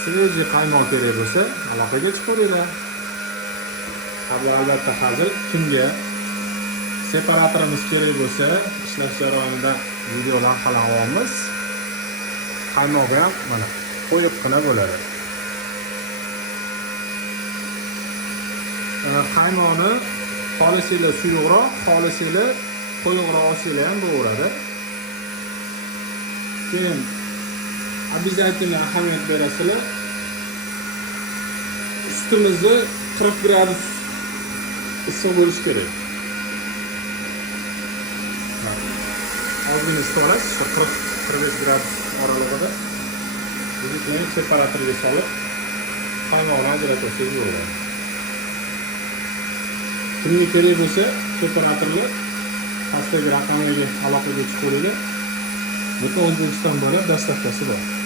svejiy qaymoq kerak bo'lsa, aloqaga chiqaveringlar. Albatta hozir kimga separatorimiz kerak bo'lsa, ishlash jarayonida video lavhalar olamiz. Qaymoq ham mana qo'yiqqina bo'ladi. Qaymoqni xolisinglar suyuqroq, xolisinglar qo'yiqroq olsanglar ham bo'laveradi. Keyin обязательно ahamiyat berasizlar. Ustimizni 40 gradus issiq bo'lishi kerak. Ozgina isitib olasiz, 40-45 gradus oralig'ida. Buni separatorga solib, qaymoqni ajratib olsangiz bo'ladi. Kimga kerak bo'lsa, separatorlar pastdagi raqamlarga aloqaga chiqaveringlar. Butun O'zbekiston bo'ylab dastavkasi bor.